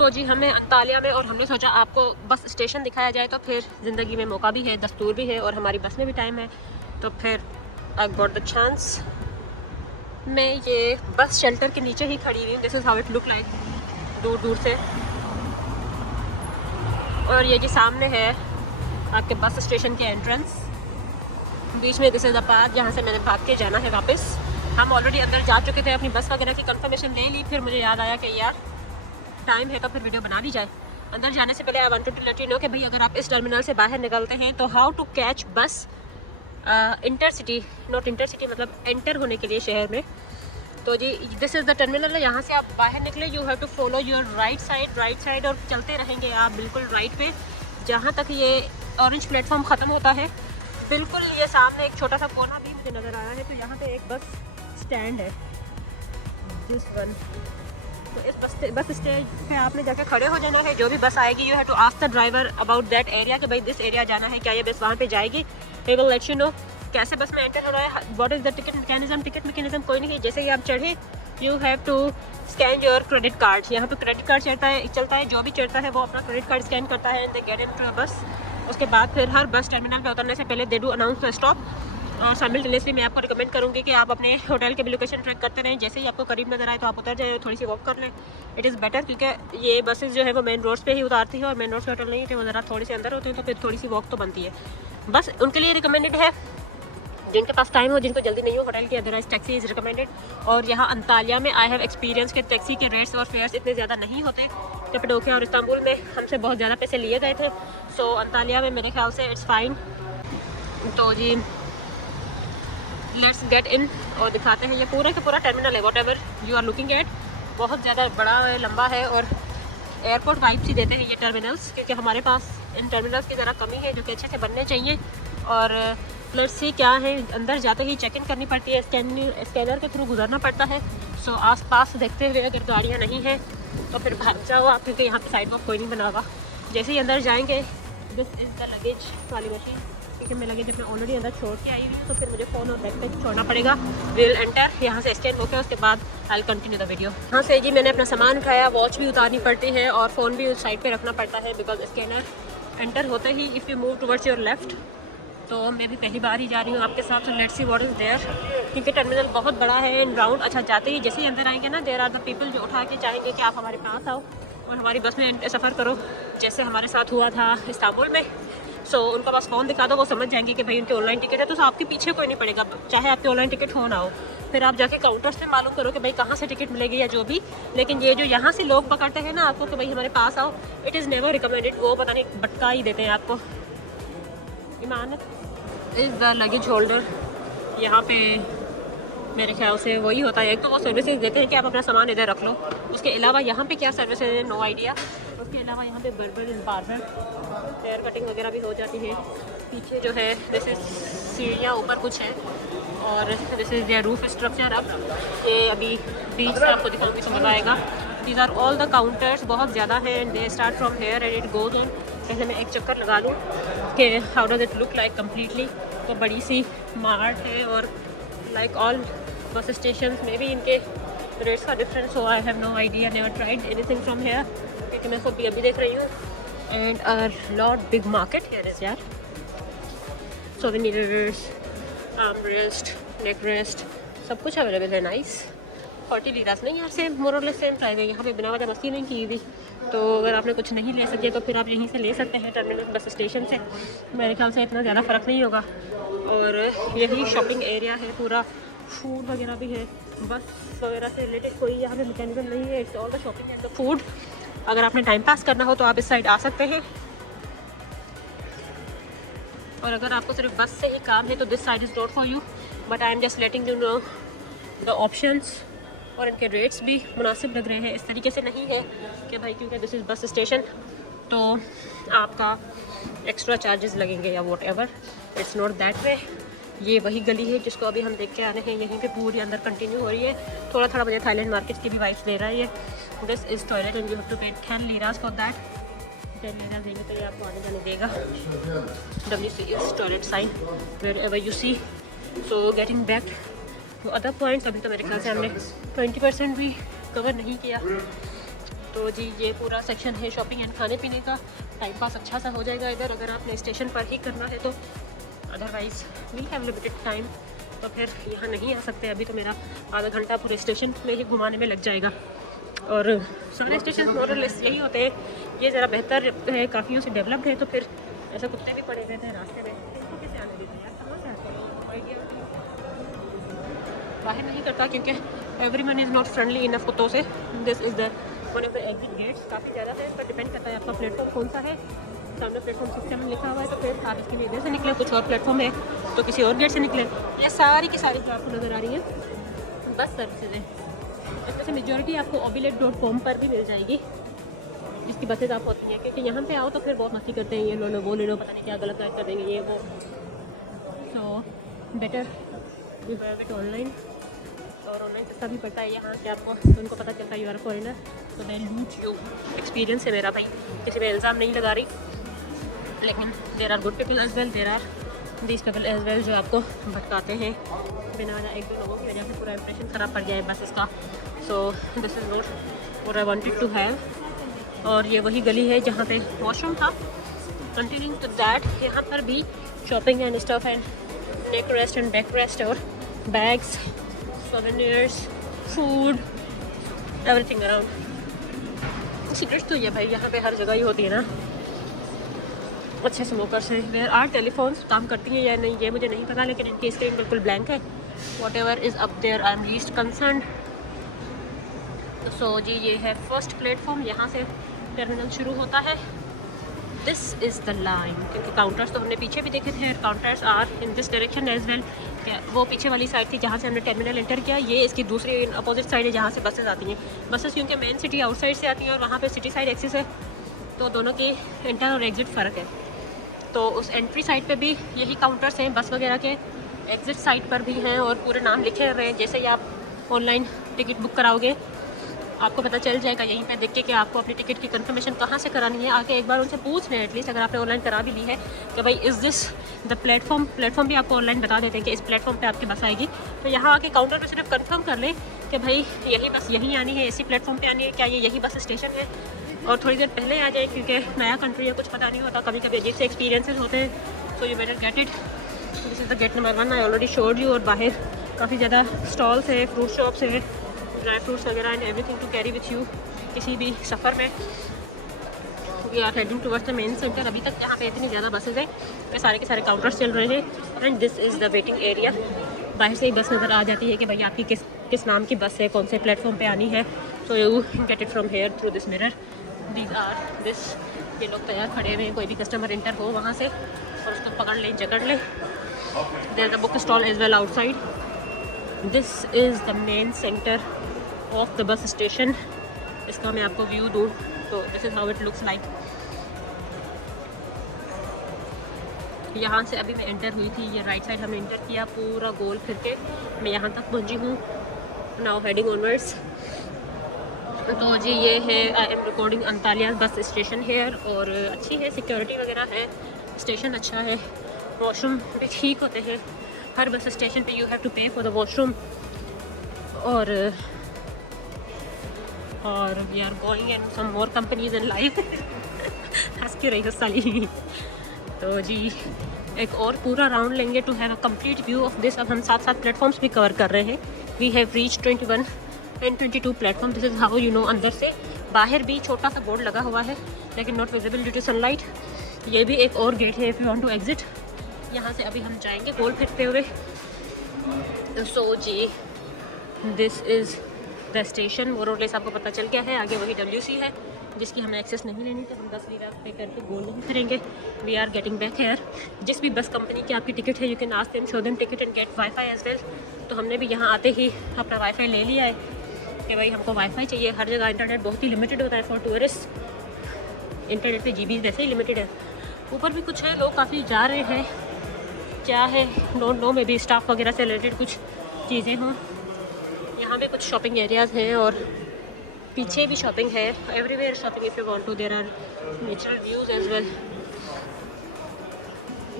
सो जी हमें अंतालिया में, और हमने सोचा आपको बस स्टेशन दिखाया जाए तो फिर ज़िंदगी में मौका भी है, दस्तूर भी है, और हमारी बस में भी टाइम है, तो फिर आई गॉट द चांस। मैं ये बस शेल्टर के नीचे ही खड़ी हुई हूँ। This is how it look like दूर दूर से। और ये जी सामने है आपके बस स्टेशन के एंट्रेंस। बीच में दिस इज़ द पाथ जहाँ से मैंने भाग के जाना है वापस। हम ऑलरेडी अंदर जा चुके थे, अपनी बस वगैरह की कंफर्मेशन ले ली, फिर मुझे याद आया कि यार टाइम है तो फिर वीडियो बना ली जाए। अंदर जाने से पहले I wanted to let you know कि भाई अगर आप इस टर्मिनल से बाहर निकलते हैं तो how to catch bus intercity, not intercity मतलब एंटर होने के लिए शहर में। तो जी दिस इज़ द टर्मिनल है। यहाँ से आप बाहर निकले, you have to follow your right side और चलते रहेंगे आप बिल्कुल राइट पे जहाँ तक ये ऑरेंज प्लेटफॉर्म ख़त्म होता है। बिल्कुल ये सामने एक छोटा सा कोना भी मुझे नज़र आ रहा है, तो यहाँ पे एक बस स्टैंड है, दिस वन। तो इस बस स्टैंड पे आपने जाके खड़े हो जाना है। जो भी बस आएगी you have to ask the driver about that area कि भाई दिस एरिया जाना है, क्या ये बस वहाँ पे जाएगी। He will let you know कैसे बस में एंटर हो रहा है, what is the ticket mechanism कोई नहीं है। जैसे ही आप चढ़े you have to scan your credit card. यहाँ पे क्रेडिट कार्ड चलता है, जो भी चढ़ता है वो अपना क्रेडिट कार्ड स्कैन करता है and they get into a बस। उसके बाद फिर हर बस टर्मिनल पे उतरने से पहले they do announce the stop. और साइमल्टेनियसली मैं आपको रिकमेंड करूँगी कि आप अपने होटल के भी लोकेशन ट्रैक करते रहें। जैसे ही आपको करीब नज़र आए तो आप उतर जाए, थोड़ी सी वॉक कर लें, इट इज़ बेटर, क्योंकि ये बसेस जो है वो मेन रोड्स पे ही उतारती है और मेन रोड से होटल नहीं थे, वो ज़रा थोड़ी सी अंदर होते हैं, तो फिर थोड़ी सी वॉक तो बनती है। बस उनके लिए रिकमेंडेड है जिनके पास टाइम हो, जिनको जल्दी नहीं हो होटल की, अदरवाइज टैक्सी इज़ रिकमेंडेड। और यहाँ अंतालिया में आई हैव एक्सपीरियंस के टैक्सी के रेट्स और फेयर्स इतने ज़्यादा नहीं होते। कपडोकिया और इस्तांबुल में हमसे बहुत ज़्यादा पैसे लिए गए थे, सो अंतालिया में मेरे ख्याल से इट्स फाइन। तो जी लेट्स गेट इन और दिखाते हैं। ये पूरा का पूरा टर्मिनल है, whatever you are looking at, बहुत ज़्यादा बड़ा है, लंबा है, और एयरपोर्ट वाइब्स ही देते हैं ये टर्मिनल्स, क्योंकि हमारे पास इन टर्मिनल्स की ज़रा कमी है जो कि अच्छे से बनने चाहिए। और लेट्स सी क्या है, अंदर जाते ही चेक इन करनी पड़ती है, स्कैनर के थ्रू गुजरना पड़ता है। सो आस पास देखते हुए अगर गाड़ियाँ नहीं हैं तो फिर भाग जाओ आप, क्योंकि यहाँ पे साइड वॉक कोई नहीं बना हुआ। जैसे ही अंदर जाएंगे दिस इज़ द लगेज वाली मशीन, क्योंकि मैं लगेज अपने ऑलरेडी अंदर छोड़ के आई हुई हूँ, तो फिर मुझे फ़ोन और बैकपैक छोड़ना पड़ेगा। विल एंटर, यहाँ से स्कैन होकर उसके बाद आई कंटिन्यू द वीडियो। यहाँ से जी मैंने अपना सामान उठाया, वॉच भी उतारनी पड़ती है और फ़ोन भी उस साइड पे रखना पड़ता है, बिकॉज स्कैनर एंटर होते ही if you move towards your left. तो मैं भी पहली बार ही जा रही हूँ आपके साथ, तो let's see what is there, क्योंकि टर्मिनल बहुत बड़ा है इन राउंड। अच्छा, जाते ही जैसे ही अंदर आएंगे ना, देयर आर द पीपल जो उठा के चाहेंगे कि आप हमारे पास आओ और हमारी बस में सफ़र करो, जैसे हमारे साथ हुआ था इस्तांबुल में। सो उनका पास फ़ोन दिखा दो, वो समझ जाएंगे कि भाई उनके ऑनलाइन टिकट है, तो आपके पीछे कोई नहीं पड़ेगा, चाहे आपके ऑनलाइन टिकट हो ना हो। फिर आप जाके काउंटर से मालूम करो कि भाई कहाँ से टिकट मिलेगी या जो भी। लेकिन ये जो यहाँ से लोग पकड़ते हैं ना आपको कि भाई हमारे पास आओ, इट इज़ नेवर रिकमेंडेड। वो पता नहीं भटका ही देते हैं आपको। इमानत इज़ द लगेज होल्डर, यहाँ पे मेरे ख्याल से वही होता है। एक तो वो सर्विसेज देते हैं कि आप अपना सामान इधर रख लो, उसके अलावा यहाँ पे क्या सर्विस है नो आइडिया। उसके अलावा यहाँ पे बार्बर हेयर कटिंग वगैरह भी हो जाती है। पीछे जो है जैसे सीढ़ियाँ ऊपर कुछ है, और this is their roof structure. अब ये अभी बीच से आपको दिखाऊंगी, समझ आएगा। These are all the counters, बहुत ज़्यादा है, and they start from here and it goes on. पहले मैं एक चक्कर लगा लूँ कि how does it look like completely. तो बड़ी सी मार्ट है, और लाइक ऑल बस स्टेशन में भी इनके रेट्स का डिफरेंस हो। I have no idea, never tried anything from here, क्योंकि मैं खुद भी अभी देख रही हूँ। And a lot big market here is यार। Souvenirs, arm rest, neck rest, सब कुछ अवेलेबल है। नाइस। 40 लीरास नहीं यार, सेम मोरलेस सेम प्राइस है। यहाँ पे बिना वजह मस्ती नहीं की थी, तो अगर आपने कुछ नहीं ले सके तो फिर आप यहीं से ले सकते हैं टर्मिनल बस स्टेशन से। मेरे ख्याल से इतना ज़्यादा फ़र्क नहीं होगा। और यही शॉपिंग एरिया है पूरा, फूड वगैरह भी है। बस वगैरह से रिलेटेड कोई यहाँ पे मैकेनिज्म नहीं है, it's all the shopping and the food. अगर आपने टाइम पास करना हो तो आप इस साइड आ सकते हैं, और अगर आपको सिर्फ बस से ही काम है तो this side is not for you, but I am just letting you know the options. और इनके रेट्स भी मुनासिब लग रहे हैं, इस तरीके से नहीं है कि भाई क्योंकि दिस इज़ बस स्टेशन तो आपका एक्स्ट्रा चार्जेस लगेंगे या what ever, it's not that way. ये वही गली है जिसको अभी हम देख के आ रहे हैं, यहीं पे पूरी अंदर कंटिन्यू हो रही है। थोड़ा थोड़ा मुझे थाईलैंड मार्केट की भी वाइब्स दे रहा है ये। This is toilet and you have to pay 10 लीरास for that. 10 लीरास देंगे तो ये आपको आने जाने देगा। WC is toilet sign wherever you see. So getting back to other points, अभी तो मेरे ख्याल से हमने 20% भी कवर नहीं किया। तो जी ये पूरा सेक्शन है शॉपिंग एंड खाने पीने का। टाइम पास अच्छा सा हो जाएगा इधर, अगर आपने स्टेशन पर ही करना है तो। Otherwise we have limited time, तो फिर यहाँ नहीं आ सकते अभी। तो मेरा आधा घंटा पूरे स्टेशन में ही घुमाने में लग जाएगा। और सारे स्टेशन मोरलेस यही होते हैं। ये ज़रा बेहतर है, काफ़ियों से डेवलप्ड है, तो फिर ऐसे कुत्ते भी पड़े रहते हैं रास्ते में, इनको कैसे आने देते हैं यार, कहाँ से आते हैं? आइडिया बाहर नहीं करता क्योंकि everyone is not friendly enough कुत्तों से। This is the one of the exit gates. काफ़ी ज़्यादा है, इस पर डिपेंड करता है आपका प्लेटफॉर्म कौन सा है। सामने प्लेटफॉर्म 6 लिखा हुआ है, तो फिर आप इसके लिए इधर से निकले। कुछ और प्लेटफॉर्म है तो किसी और गेट से निकले। ये सारी की सारी जो आपको नज़र आ रही है बस सर्विसेज है। इसमें से मेजॉरिटी आपको obilet.com पर भी मिल जाएगी, जिसकी बसेज आप होती हैं। क्योंकि यहाँ पे आओ तो फिर बहुत मस्ती करते हैं, ये लो लो वो ले लो, पता नहीं क्या गलत गाइड कर देंगे ये वो। So better you have it online. और ऑनलाइन सस्ता भी पड़ता है यहाँ से आपको, तो उनको पता चलता है यू आर फॉरेनर, तो दे लूट यू। एक्सपीरियंस है मेरा भाई, किसी पे इल्ज़ाम नहीं लगा रही, लेकिन there are good people as well, there are these people as well जो आपको भटकाते हैं बिना वजह। एक दो लोगों की वजह से पूरा इंप्रेशन ख़राब पड़ गया है बस इसका। So this is not what I wanted to have. और ये वही गली है जहाँ पे वॉशरूम था। कंटिन्यू टू दैट, यहाँ पर भी shopping and stuff and neck rest and back rest और bags, souvenirs, food, everything around. Cigarette तो ये भाई यहाँ पे हर जगह ही होती है ना। अच्छे स्मोकर्स हैं। वेयर आर टेलीफोन्स, काम करती हैं या नहीं ये मुझे नहीं पता, लेकिन इनकी स्क्रीन बिल्कुल ब्लैंक है। Whatever is up there I am least concerned. So जी ये है फर्स्ट प्लेटफॉर्म, यहाँ से टर्मिनल शुरू होता है। दिस इज़ द लाइन, क्योंकि काउंटर्स तो हमने पीछे भी देखे थे। Counters are in this direction as well. वो पीछे वाली साइड थी जहाँ से हमने टर्मिनल एंटर किया, ये इसकी दूसरी अपोजिट साइड है जहाँ से बसेस आती हैं। बसेस क्योंकि मेन सिटी आउटसाइड से आती हैं और वहाँ पे सिटी साइड एक्सिस है, तो दोनों के एंटर और एग्ज़िट फ़र्क है। तो उस एंट्री साइड पे भी यही काउंटर्स हैं बस वगैरह के, एग्ज़िट साइड पर भी हैं और पूरे नाम लिखे हुए हैं। जैसे ही आप ऑनलाइन टिकट बुक कराओगे आपको पता चल जाएगा यहीं पे देख के कि आपको अपनी टिकट की कंफर्मेशन कहाँ से करानी है। आके एक बार उनसे पूछ लें एटलीस्ट, अगर आपने ऑनलाइन करा भी ली है, कि भाई इज़ दिस द प्लेटफॉर्म भी आपको ऑनलाइन बता देते हैं कि इस प्लेटफॉर्म पे आपकी बस आएगी। तो यहाँ आके काउंटर पे सिर्फ कंफर्म कर लें कि भाई यही बस यहीं आनी है, इसी प्लेटफॉर्म पे आनी है, क्या ये यही बस स्टेशन है। और थोड़ी देर पहले आ जाए क्योंकि नया कंट्री है, कुछ पता नहीं होता, कभी कभी अजीब से एक्सपीरियंसेस होते हैं। So you better get it. This is the gate number 1, I already showed you. और बाहर काफ़ी ज़्यादा स्टॉल्स है, फ्रूट शॉप्स है, ड्राई फ्रूट्स वगैरह and everything to carry with you किसी भी सफ़र में। We are heading towards the main centre. अभी तक यहाँ पे इतनी ज़्यादा बसेज हैं कि सारे के सारे काउंटर्स चल रहे हैं। And this is the waiting area. बाहर से ही बस नज़र आ जाती है कि भाई आपकी किस नाम की बस है, कौन से प्लेटफॉर्म पे आनी है। So you get it from here through this mirror. These are this, ये लोग तैयार खड़े हुए हैं, कोई भी कस्टमर इंटर हो वहाँ से और उसको पकड़ लें, जकड़ लें। There is a book stall as well outside. This is the main centre of the bus station. इसका मैं आपको व्यू दूँ तो this is how it looks like. यहाँ से अभी मैं एंटर हुई थी, ये राइट साइड हमने एंटर किया, पूरा गोल फिर के मैं यहाँ तक पहुँची हूँ। Now heading onwards. तो जी ये है, I am recording Antalya bus station here. और अच्छी है, सिक्योरिटी वगैरह है, स्टेशन अच्छा है, वॉशरूम भी ठीक होते हैं। हर बस स्टेशन पे you have to pay for the washroom. और we are going and some more companies in life. हंस के रही साली। तो जी एक और पूरा राउंड लेंगे to have a complete view of this. अब हम 7 प्लेटफॉर्म्स भी कवर कर रहे हैं। We have reach 21 and 22 platform. This is how you know. अंदर से बाहर भी छोटा सा बोर्ड लगा हुआ है लेकिन not visible due to sunlight. ये भी एक और गेट है if you want to exit. यहाँ से अभी हम जाएंगे गोल फिरते हुए। सो जी this is the station. More or less आपको पता चल गया है। आगे वही WC है जिसकी हमें एक्सेस नहीं लेनी, तो हम 10 लीरा पे करके गोल नहीं करेंगे। We are getting back here. जिस भी बस कंपनी की आपकी टिकट है you can ask them, show them ticket and get wifi as well. तो हमने भी यहाँ आते ही अपना वाईफाई ले लिया है कि भाई हमको वाईफाई चाहिए। हर जगह इंटरनेट बहुत ही लिमिटेड होता है फॉर टूरिस्ट। इंटरनेट पे GB वैसे ही लिमिटेड है। ऊपर भी कुछ है, लोग काफ़ी जा रहे हैं, क्या है don't know, may be staff वगैरह से रिलेटेड कुछ चीज़ें हों। यहाँ पे कुछ शॉपिंग एरियाज़ हैं और पीछे भी शॉपिंग है। Everywhere shopping if you want to. There are natural views as well.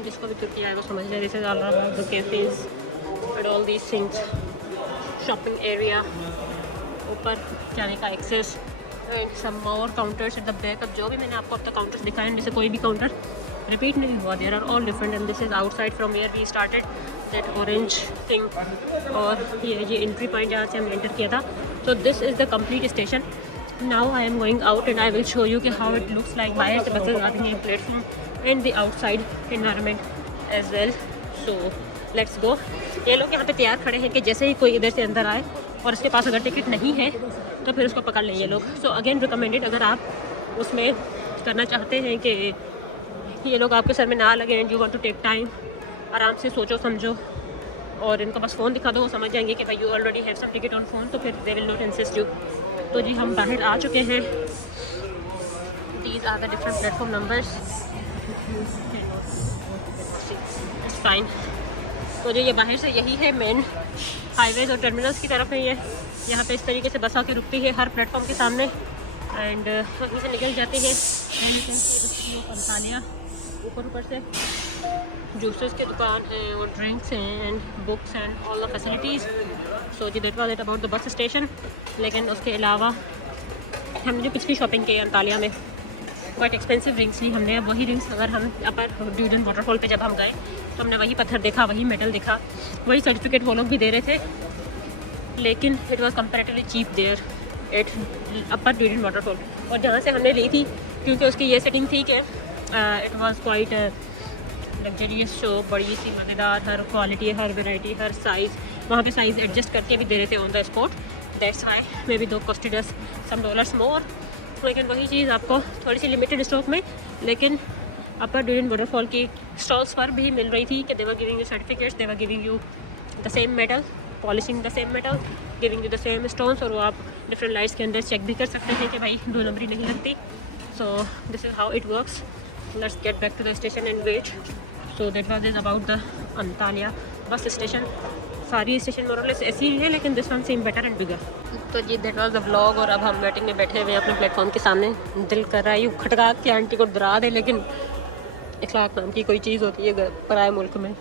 जिसको भी तुर्की आए वो समझ जाए। This is all about the cafes and all these things. Shopping area, ऊपर जाने का access, and some more counters at the back. अब जो भी मैंने आपको अब तक काउंटर्स दिखाए हैं, जैसे कोई भी काउंटर रिपीट नहीं हुआ, there are all different. And this is outside from where we started, that orange thing. और ये एंट्री पॉइंट जहाँ से हमने एंटर किया था। So this is the complete station. Now I am going out and I will show you कि how it looks like बाहर से बसेज आती हैं platform and the outside environment as well. So let's go. ये लोग यहाँ पे तैयार खड़े हैं कि जैसे ही कोई इधर से अंदर आए और उसके पास अगर टिकट नहीं है तो फिर उसको पकड़ लें ये लोग। सो अगेन रिकमेंडेड, अगर आप उसमें करना चाहते हैं कि ये लोग आपके सर में ना लगे and you want to take time, आराम से सोचो समझो और इनको बस फ़ोन दिखा दो, वो समझ जाएंगे कि भाई you already have some ticket on phone, तो फिर they will not insist you. तो जी हम बाहर आ चुके हैं। These are the different platform numbers, it's fine. तो जो ये बाहर से यही है मेन हाईवेज और टर्मिनल्स की तरफ है ये। यहाँ पे इस तरीके से बस आके रुकती है हर प्लेटफॉर्म के सामने एंड वहीं से निकल जाते हैं। अंतालिया ऊपर ऊपर से जूसेस की दुकान है और ड्रिंक्स हैं and books and all the facilities. So जी that was it about the bus station. लेकिन उसके अलावा हमने जो पिछली शॉपिंग की अंतालिया में क्वाइट एक्सपेंसिव रिंग्स ली हमने। अब वही रिंग्स अगर हम अपर ड्यूडन वाटरफॉल पे जब हम गए तो हमने वही पत्थर देखा, वही मेटल देखा, वही सर्टिफिकेट वो लोग भी दे रहे थे, लेकिन it was comparatively cheap there at upper ड्यूडन वाटरफॉल। और जहाँ से हमने ली थी, क्योंकि उसकी ये सेटिंग थी कि it was quite luxurious show, बड़ी सी मज़ेदार, हर क्वालिटी, हर वेराइटी, हर साइज़, वहाँ पे साइज़ एडजस्ट करके भी दे रहे थे on the spot. That's why may be दो कॉस्टेड अस सम डॉलर्स मोर। लेकिन वही चीज़ आपको थोड़ी सी लिमिटेड स्टॉक में, लेकिन अपर ड्यूडन वाटरफॉल की स्टॉल्स पर भी मिल रही थी कि they were giving you certificates, they were giving you the same metal, polishing the same metal, giving you the same stones, और वो आप डिफरेंट लाइट्स के अंदर चेक भी कर सकते हैं कि भाई 2 नंबरी नहीं लगती। So this is how it works. Let's get back to the station and wait. So that was is about the Antalya bus station. सारी स्टेशन मोरलेस ऐसी ही है, लेकिन this one same better and bigger. तो जी that was the vlog. और अब हम वेटिंग में बैठे हुए हैं अपने प्लेटफॉर्म के सामने। दिल कर रहा है यूँ खटका के आंटी को डरा दे, लेकिन इखलाक नाम की कोई चीज़ होती है पराए मुल्क में।